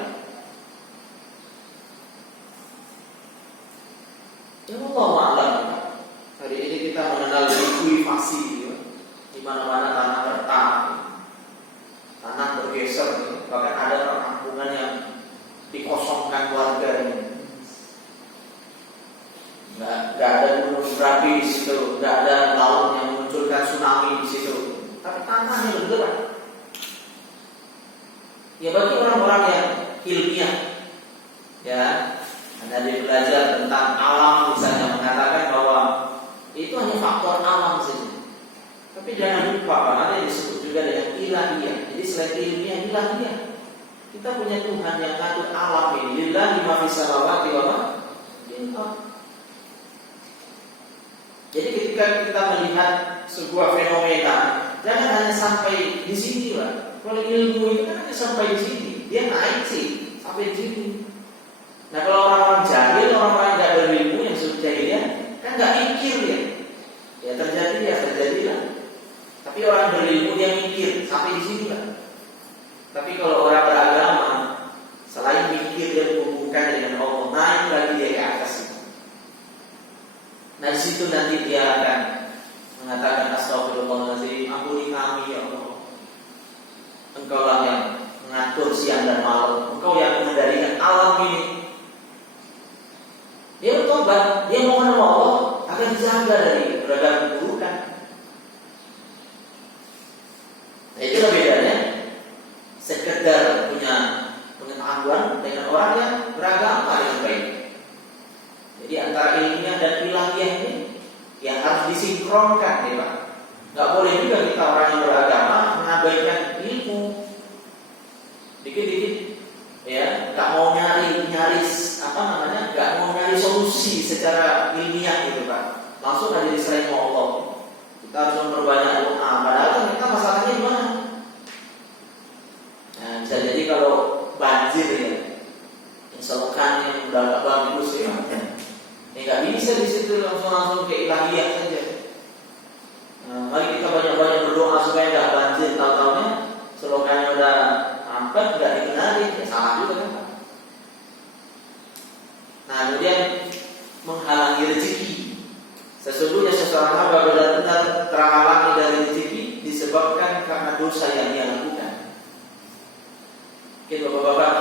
Ya Allah ma'alam. Hari ini kita mengenal likuifaksi, di mana-mana tanah retak, tanah bergeser, bahkan ada perkampungan yang dikosongkan warganya. Nggak ada gunung berapi di situ, nggak ada laut yang memunculkan tsunami di situ, tapi tanahnya bergerak. Ya bagi orang-orang yang ilmiah, ya, Anda belajar tentang alam misalnya, mengatakan bahwa itu hanya faktor alam saja. Tapi jangan lupa, ada yang disebut juga dengan ilahiyah. Jadi selain ilmiah, ilahiyah. Kita punya Tuhan yang ngatur alam ini. Lillahi ma fis samawati wa ma fil ardh. Jadi ketika kita melihat sebuah fenomena, jangan hanya sampai di sini lah. Kalau ilmu itu kan hanya sampai di sini, dia naik sih sampai di sini. Nah, kalau orang-orang jahil, orang-orang yang tidak berilmu yang sudah jahilnya, kan nggak mikir ya. Ya terjadi ya terjadilah. Tapi orang berilmu dia mikir sampai di sini lah. Tapi kalau orang beragama, selain mikir dia menghubungkan dengan Allah, naik lagi dia ke atas. Nah, di situ nanti dia akan mengatakan astagfirullahaladzim, ampuni kami ya Allah. Engkaulah yang mengatur mengatur siang dan malam, engkau yang mengendalikan alam ini. Dia bertobat, dia mohon sama Allah agar dijaga dari beragam keburukan. Nah, itulah bedanya sekedar punya pengetahuan dengan orang yang beragama dengan baik. Jadi antara ilmiah dan ilahiyah ini yang harus disinkronkan, ya Pak. Gak boleh juga kita orang yang beragama mengabaikan ilmu. Dikit-dikit ya, gak mau nyaris gak mau nyari solusi secara ilmiah gitu Pak. Langsung aja diserahin sama Allah. Kita harus memperbanyak doa. Padahal kita masalahnya gimana? Nah, bisa jadi kalau banjir ya, selokan yang udah gak bagus ya, nggak bisa di situ langsung ke ilahiyah saja. Nah, mari kita banyak-banyak berdoa supaya nggak banjir. Tahu-tahunya selokannya udah sampai nggak dikenali, ya salah juga kan Pak. Nah, kemudian menghalangi rezeki. Sesungguhnya seseorang hamba benar-benar terhalangi dari rezeki disebabkan karena dosa yang dia lakukan. Oke, Bapak-bapak,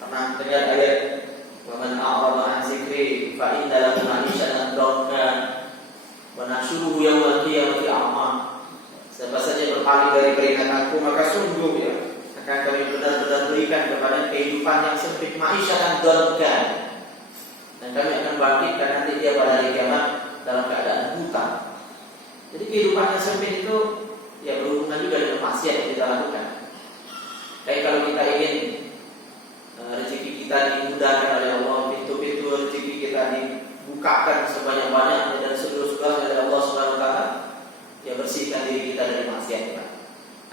pernah dengar ayat "Waman a'rada an dzikri fa inna lahu ma'ishatan dhanka wa nahsyuruhu yawmal qiyamati a'ma." Siapa saja berpaling dari peringatanku, maka sungguh ya akan kami benar-benar berikan kepada kehidupan yang sempit, ma'ishatan dhanka, dan kami akan bangkitkan nanti dia pada hari kiamat dalam keadaan buta. Jadi kehidupan yang sempit itu ya berhubungan juga dengan maksiat yang kita lakukan. Kayak kalau kita ingin rezeki kita dimudahkan oleh Allah, pintu-pintu rezeki kita dibukakan sebanyak-banyaknya dan seluruh-seluruhnya oleh Allah Subhanahu wa taala, ya bersihkan diri kita dari maksiat kita.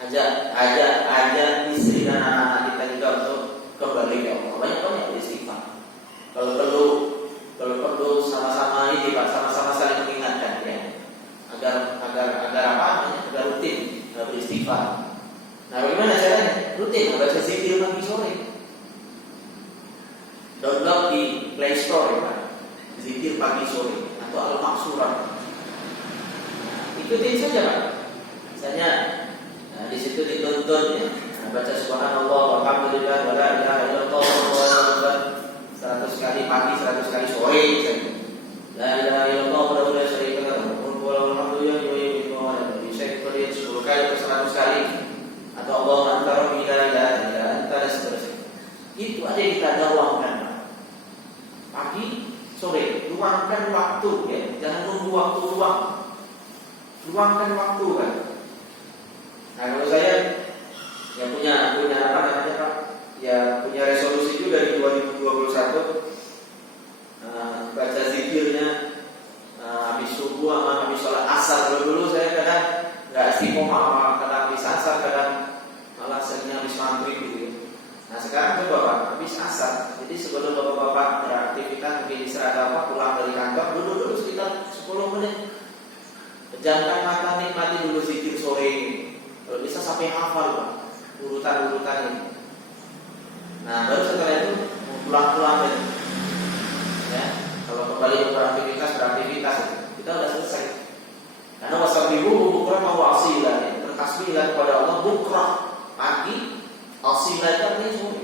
Ajak istri dan anak-anak kita juga untuk kembali ke Allah. Banyak-banyak beristighfar. Kalau perlu sama-sama ini Pak, sama-sama saling mengingatkan ya. Agar rutin beristighfar. Nah, bagaimana caranya? Rutin baca zikir pagi sore. Download di Play Store ya Pak, zikir pagi sore atau Al-Maksurah. Ikutin saja Pak. Misalnya di situ dituntun ya, baca subhanallah walhamdulillah wala ilaha illallah wallahu akbar 100 kali pagi, 100 kali sore misalnya. La ilaha illallah wa la syarika lahu walhamdulillah wa yu'minu bisa ditulis 10 kali atau 100 kali, atau Allahumma anta rabbi la ilaha illa anta dan seterusnya. Itu aja kita dawamkan pagi sore, luangkan waktu ya, jangan tunggu waktu luang, luangkan waktu kan. Nah, kalau saya yang punya apa namanya Pak, ya punya resolusi juga di 2021, baca zikirnya habis subuh sama habis sholat asar. Dulu saya kadang nggak istiqomah, kadang habis asar, kadang malah seringnya habis maghrib gitu. Nah, sekarang coba Pak, habis asar. Jadi sebelum bapak-bapak beraktivitas, mungkin istirahat apa, pulang dari kantor, dulu sekitar 10 menit. Pejamkan mata, nikmati dulu zikir sore ini. Kalau bisa sampai hafal Pak, urutan-urutan ini. Nah, baru setelah itu pulang-pulang deh. Ya, kalau kembali beraktivitas kita udah selesai. Karena wasabihu bukrah wa asila, bertasbihlah kepada Allah bukrah pagi, asila itu artinya sore.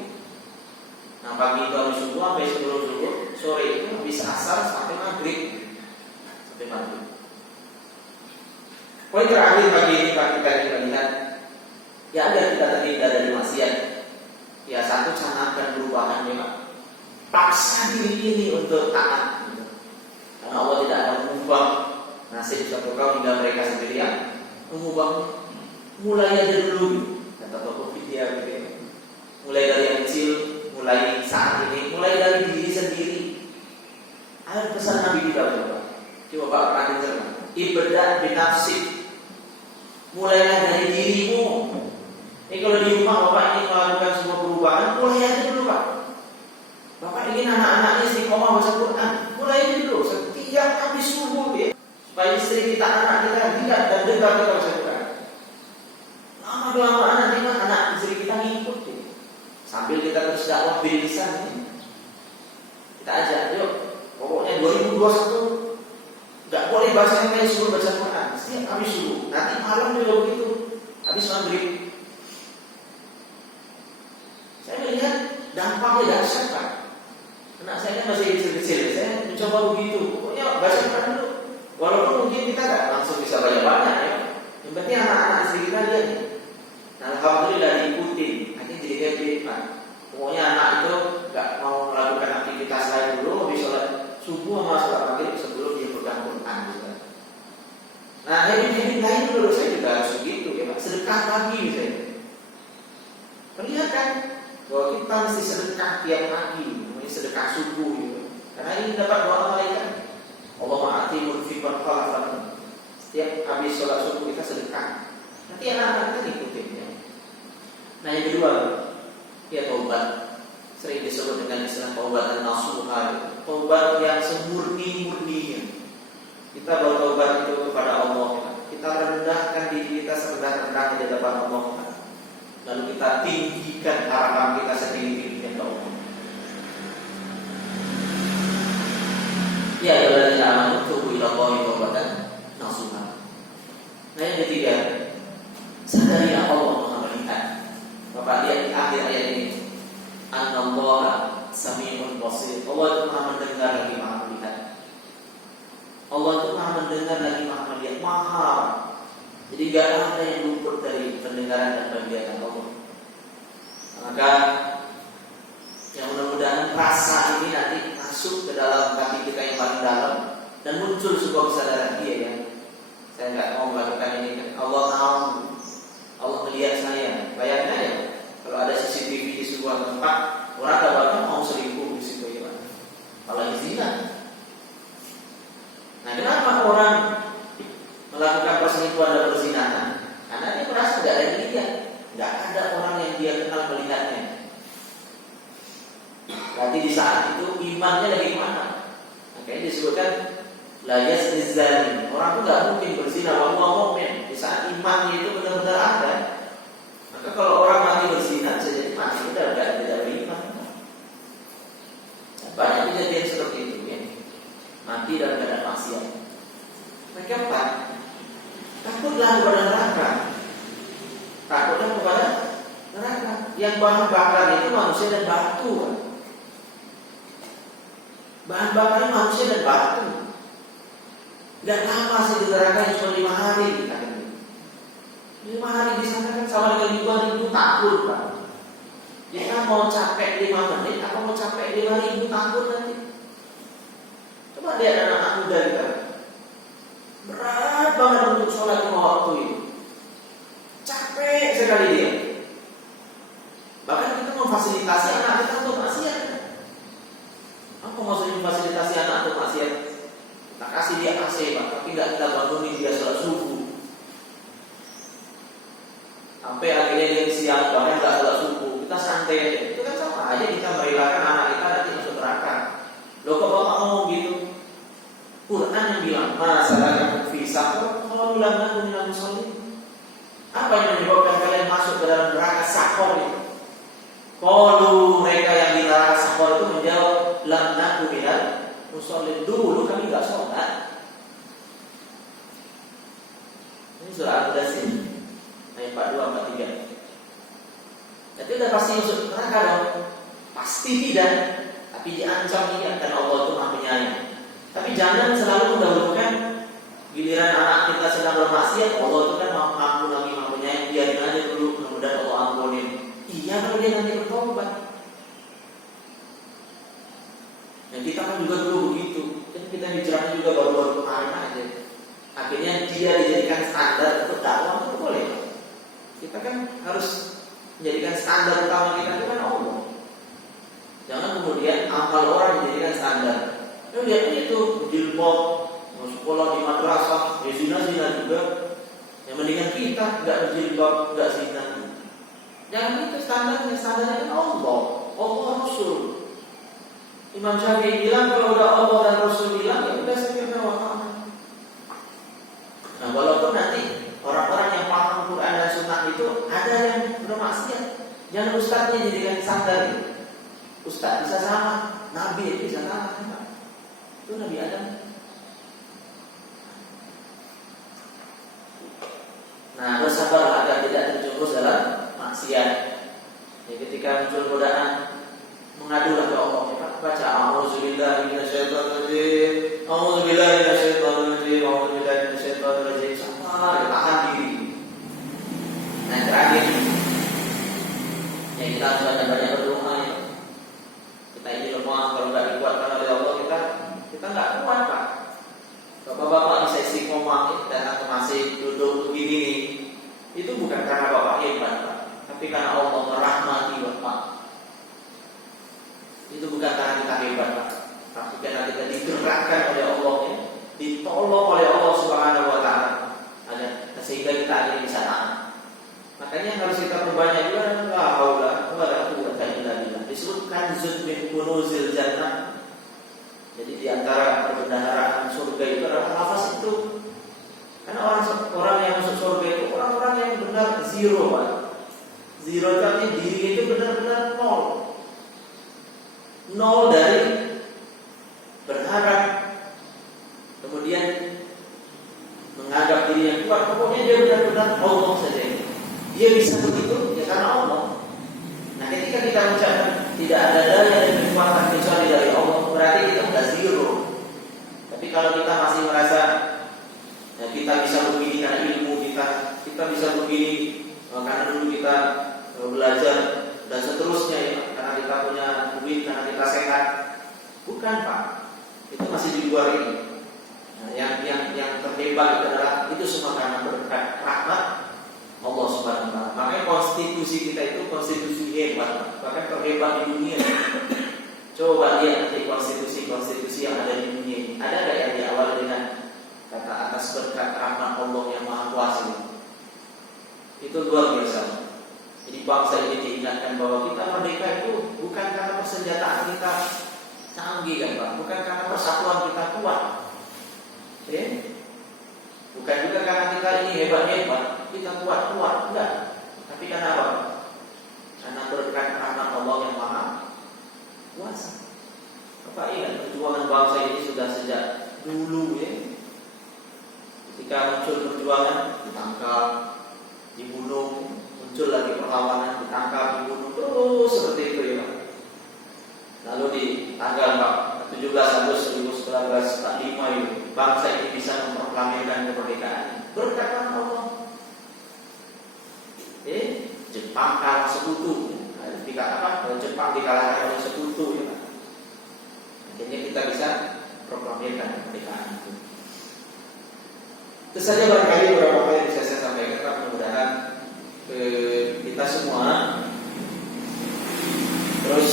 Nah, pagi itu habis subuh sampai sebelum zuhur, sore itu habis asar sampai maghrib. Poin terakhir pagi ini Pak, kita lihat ya agar kita terhindar dari maksiat. Ya, satu, canangkan perubahan ya Pak. Paksa diri ini untuk taat, karena Allah tidak akan mengubah nasib suatu kaum hingga mereka sendiri yang mengubah. Mulai aja dulu, kata tokoh Vidya gitu. Mulai dari yang kecil, mulai saat ini, mulai dari diri sendiri. Ada pesan Nabi kita coba Pak pernah dengar, ibda binafsik. Mulailah dari dirimu. Ini kalau di rumah Bapak ingin melakukan sebuah perubahan, mulai aja dulu Pak. Bapak ingin anak-anaknya istiqomah baca Quran, mulai aja dulu. Setiap habis subuh ya, supaya istri kita, anak kita lihat dan dengar kita baca Quran. Lama-lama nanti anak istri kita ngikut ya. Sambil kita terus dakwah bil lisan ya. Kita ajak, yuk. Pokoknya 2021 nggak boleh bahasa yang lain suruh baca Quran. Setiap habis subuh, nanti malam juga begitu. Habis maghrib Saya melihat dampaknya dahsyat Pak. Anak saya kan masih kecil-kecil, saya mencoba begitu. Pokoknya baca Quran dulu. Walaupun mungkin kita nggak langsung bisa banyak-banyak ya. Yang penting anak-anak istri kita lihat. Nah, alhamdulillah diikuti. Akhirnya jadi happy Pak. Pokoknya anak itu nggak mau melakukan aktivitas lain dulu, habis sholat subuh sama sholat maghrib sebelum dia pegang Quran juga. Nah, habit-habit lain menurut saya juga harus begitu ya Pak. Sedekah pagi misalnya. Terlihat kan bahwa kita mesti sedekah tiap pagi, namanya sedekah subuh gitu. Karena ini dapat doa malaikat. Allahumma ati munfiqan khalafan. Setiap habis sholat subuh kita sedekah. Nanti anak-anak kita ngikutin ya. Nah yang kedua, ya taubat. Sering disebut dengan istilah taubat dan nasuha. Taubat yang semurni-murninya. Kita bertaubat itu kepada Allah. Kita rendahkan diri kita serendah-rendahnya di hadapan Allah. Lalu kita tinggikan harapan kita setinggi-tingginya ke Allah. Ya alladzina amanu tubu ila Allahi taubatan nasuha. Nah yang ketiga, sadari Allah Maha melihat. Bapak lihat di akhir ayat ini, Anallaha sami'un basir. Allah itu Maha mendengar lagi Maha melihat. Allah itu Maha mendengar lagi Maha melihat. Maha. Jadi gak ada yang luput dari pendengaran dan penglihatan Allah. Maka yang mudah-mudahan rasa ini nanti masuk ke dalam hati kita yang paling dalam dan muncul sebuah kesadaran dia ya. Saya nggak mau melakukan ini kan Allah tahu, Allah melihat saya. Bayangkan ya, kalau ada CCTV di sebuah tempat, orang kabarnya mau selingkuh di situ ya, apalagi zina. Nah, kenapa orang melakukan perselingkuhan dan perzinahan? Karena dia merasa nggak ada yang dilihat, nggak ada orang yang dia kenal melihatnya. Berarti di saat itu imannya lagi mana? Makanya disebutkan la yazni zani. Orang itu nggak mungkin berzina wa huwa mu'min di saat imannya itu benar-benar ada. Maka kalau orang mati berzina saja mati udah tidak beriman. Banyak kejadian seperti itu ya. Mati dalam keadaan maksiat. Mereka apa? Takutlah kepada neraka. Takutlah kepada neraka. Yang bahan bakar itu manusia dan batu. Bahan bakarnya manusia dan batu. Gak lama sih di neraka cuma 5 hari. 5 hari di sana kan sama dengan 5.000 tahun Pak. Kita mau capek 5 menit, apa mau capek 5.000 tahun nanti? Coba lihat anak-anak muda kita. Berat banget untuk sholat 5 waktu itu. Capek sekali dia. Bahkan kita memfasilitasi anak kita untuk maksiat. Apa maksudnya memfasilitasi anak untuk maksiat? Kita kasih dia AC Pak, tapi tidak kita bangunin dia sholat subuh. Sampai akhirnya dia siang bangun tidak sholat subuh. Kita santai aja. Itu kan sama aja kita merelakan anak kita nanti masuk neraka. Loh kok bapak ngomong gitu? Quran yang bilang masalah fi saqar qalu lam nakun minal musallin. Apa yang menyebabkan kalian masuk ke dalam neraka saqar itu? Qalu mereka yang di neraka saqar itu menjawab lam nakun minal musallin. Dulu kami enggak sholat. Ini surah Al-Mudaththir ayat 42 43. Jadi udah pasti masuk neraka dong? Pasti tidak. Tapi diancam ini karena Allah itu Maha Penyayang. Tapi jangan selalu mendahulukan giliran anak kita sedang bermaksiat. Allah itu kan mampu lagi Maha Penyayang. Biarin aja dulu, mudah-mudahan Allah ampunin. Iya kalau dia nanti bertobat. Dan kita kan juga dulu begitu. Kan kita bicaranya juga baru-baru kemarin aja. Akhirnya dia dijadikan standar untuk dakwah itu boleh. Kita kan harus menjadikan standar utama kita itu kan Allah. Jangan kemudian amal orang dijadikan standar. Lihat itu jilbab, mau sekolah di madrasah, ya zina juga. Yang mendingan kita nggak berjilbab, nggak zina. Jangan itu standarnya kan Allah Rasul. Imam Syafi'i bilang kalau udah Allah dan Rasul bilang ya udah sekiranya wafat. Nah walaupun nanti orang-orang yang paham Quran dan Sunnah itu ada yang bermaksiat, jangan ustadznya jadikan standar gitu. Ustadz bisa sama, Nabi bisa sama. Itu Nabi Adam. Nah, bersabarlah agar tidak terjerumus dalam maksiat. Jadi ketika ketika muncul godaan, mengadulah ke Allah. Ya, baca auzubillahi minasyaitonirrajim, auzubillahi minasyaitonirrajim, auzubillahi minasyaitonirrajim, sama tahan diri. Nah, yang terakhir, ya kita harus banyak-banyak berdoa ya. Kita ini lemah, kalau nggak dikuatkan oleh Allah kita nggak kuat Pak. Bapak-bapak bisa istiqomah datang ke masjid, duduk begini nih, itu bukan karena Bapak hebat Pak, tapi karena Allah merahmati Bapak. Itu bukan karena kita hebat Pak, tapi karena kita digerakkan oleh Allah ya, ditolong oleh Allah Subhanahu Wa Taala, sehingga kita akhirnya bisa tahan. Makanya yang harus kita perbanyak juga adalah haula wala quwwata illa billah. Disebut kanzun min kunuzil jannah. Jadi di antara perbendaharaan surga itu adalah lafaz itu. Karena orang yang masuk surga itu orang-orang yang benar zero Pak. Zero itu artinya diri itu benar-benar nol. Nol dari berharap, kemudian menganggap diri yang kuat. Pokoknya dia benar-benar Allah saja. Dia bisa begitu ya karena Allah. Nah, ketika kita mengucapkan tidak ada daya dan kekuatan kecuali dari Allah, berarti kita sudah zero. Tapi kalau kita masih merasa ya, kita bisa begini karena ilmu kita bisa begini karena dulu kita belajar dan seterusnya ya, karena kita punya duit, karena kita sehat. Bukan Pak, itu masih di luar ini. Nah, yang terhebat itu adalah itu semua karena berkat rahmat Allah Subhanahu Wa Taala. Makanya konstitusi kita itu konstitusi hebat, bahkan terhebat di dunia. Coba lihat nanti konstitusi yang ada di dunia ini. Ada nggak yang diawali dengan kata atas berkat rahmat Allah yang Maha Kuasa? Itu luar biasa. Jadi bangsa ini diingatkan bahwa kita merdeka itu bukan karena persenjataan kita canggih kan Pak, bukan karena persatuan kita kuat. Oke? Bukan juga karena kita ini hebat-hebat, kita kuat-kuat, enggak. Tapi karena apa? Karena berkat rahmat Allah yang Maha Kuasa. Bapak ingat perjuangan bangsa ini sudah sejak dulu ya. Ketika muncul perjuangan, ditangkap, dibunuh, muncul lagi perlawanan, ditangkap, dibunuh, terus seperti itu ya Pak. Lalu di tanggal 17 Agustus 1945 itu bangsa ini bisa memproklamirkan kemerdekaan berkat Allah. Jepang kalah sekutu. Dikatakan Jepang dikalahkan oleh sekutu ya. Akhirnya kita bisa proklamirkan kemerdekaan itu. Itu saja barangkali beberapa hal yang bisa saya sampaikan. Mudah-mudahan kita semua terus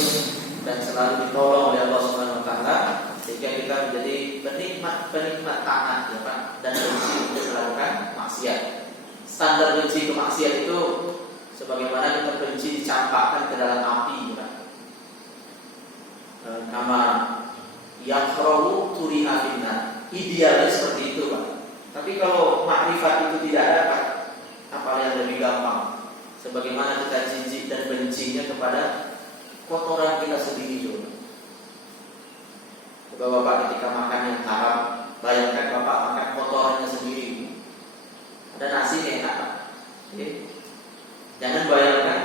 dan selalu ditolong oleh Allah Subhanahu Wa Taala sehingga kita menjadi penikmat taat ya Pak, dan benci untuk melakukan maksiat. Standar benci kemaksiat itu sebagaimana kita benci dicampakkan ke dalam api ya Pak. Nama yakhrawu turi'a finnar. Idealnya seperti itu Pak. Tapi kalau makrifat itu tidak dapat, apa yang lebih gampang? Sebagaimana kita jijik dan bencinya kepada kotoran kita sendiri juga. Coba Bapak ketika makan yang haram, bayangkan Bapak makan kotorannya sendiri. Ada nasi enak Pak. Jangan bayangkan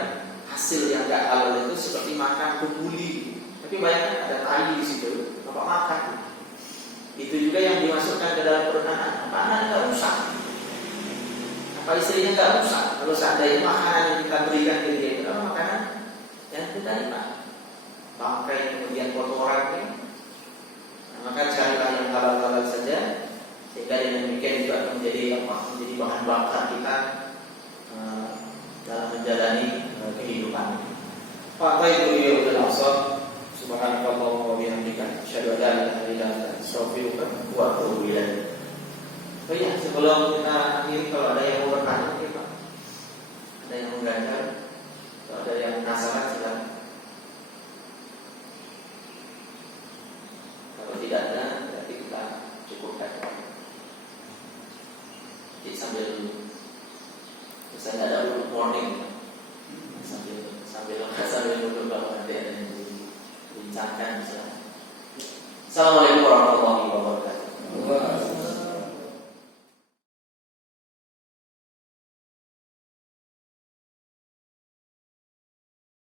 hasil yang gak halal itu seperti makan kebuli. Tapi bayangkan ada tai di situ, Bapak makan. Itu juga yang dimasukkan ke dalam perut anak. Apa anak gak rusak? Apa istrinya gak rusak? Kalau seandainya makanan yang kita berikan ke dia itu adalah makanan yang kita terima. Bangkai kemudian kotoran ya. Maka carilah yang halal-halal saja sehingga dengan demikian juga menjadi bahan bakar kita dalam menjalani kehidupan. Fa'taitu bil awsat subhanallah wa bihamdika asyhadu an la ilaha illa anta astaghfiruka wa atubu ilaik. Oh iya, sebelum kita akhiri kalau ada yang mau bertanya ya Pak. Ada yang mengganjal, kalau ada yang penasaran silakan. Kalau tidak ada, berarti kita cukupkan. Jadi sambil bisa nggak ada good morning, sambil duduk kalau nanti ada yang dibincangkan. Assalamualaikum warahmatullahi wabarakatuh.